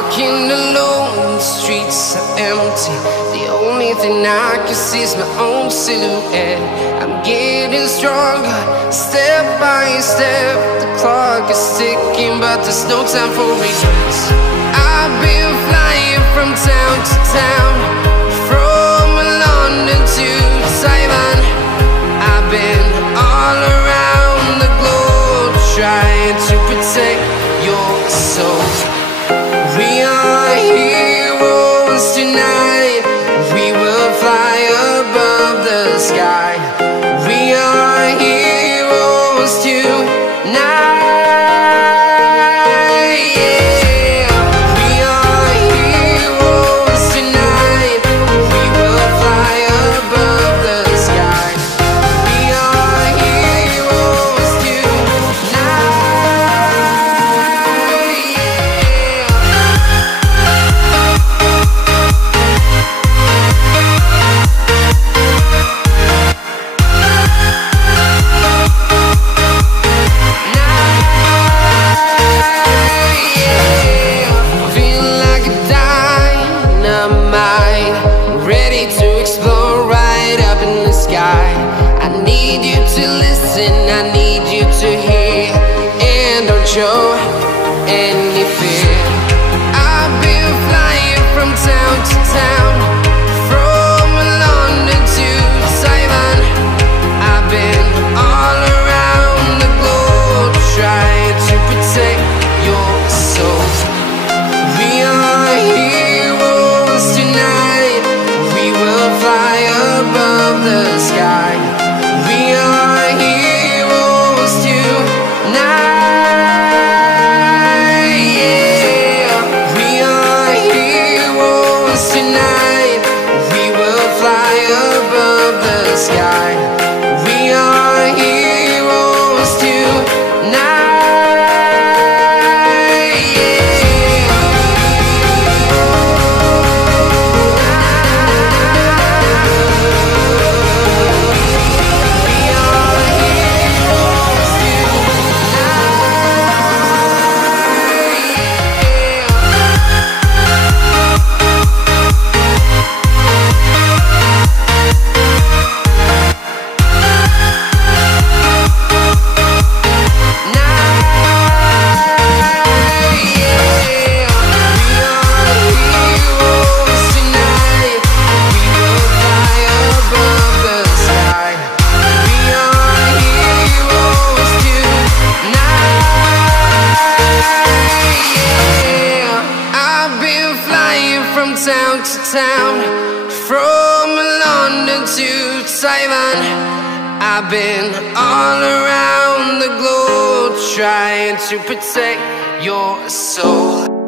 walking alone, the streets are empty. The only thing I can see is my own silhouette. I'm getting stronger, step by step. The clock is ticking, but there's no time for regrets. I've been flying from town to town, from London to Taiwan. I've been all around the globe, trying to protect your soul. We are heroes tonight. We will fly above the sky. We are heroes tonight. Yeah. We are heroes tonight. We will fly above the sky. We are heroes tonight. I need you to listen, I need you to hear, and don't show any fear. I've been flying from town to town, from London to Taiwan. I've been all around the globe, trying to protect your soul. We are heroes tonight. We will fly above the sky. We are heroes tonight. Yeah. We are heroes tonight. We will fly above the sky. We are heroes tonight. From town to town, from London to Taiwan. I've been all around the globe, trying to protect your soul.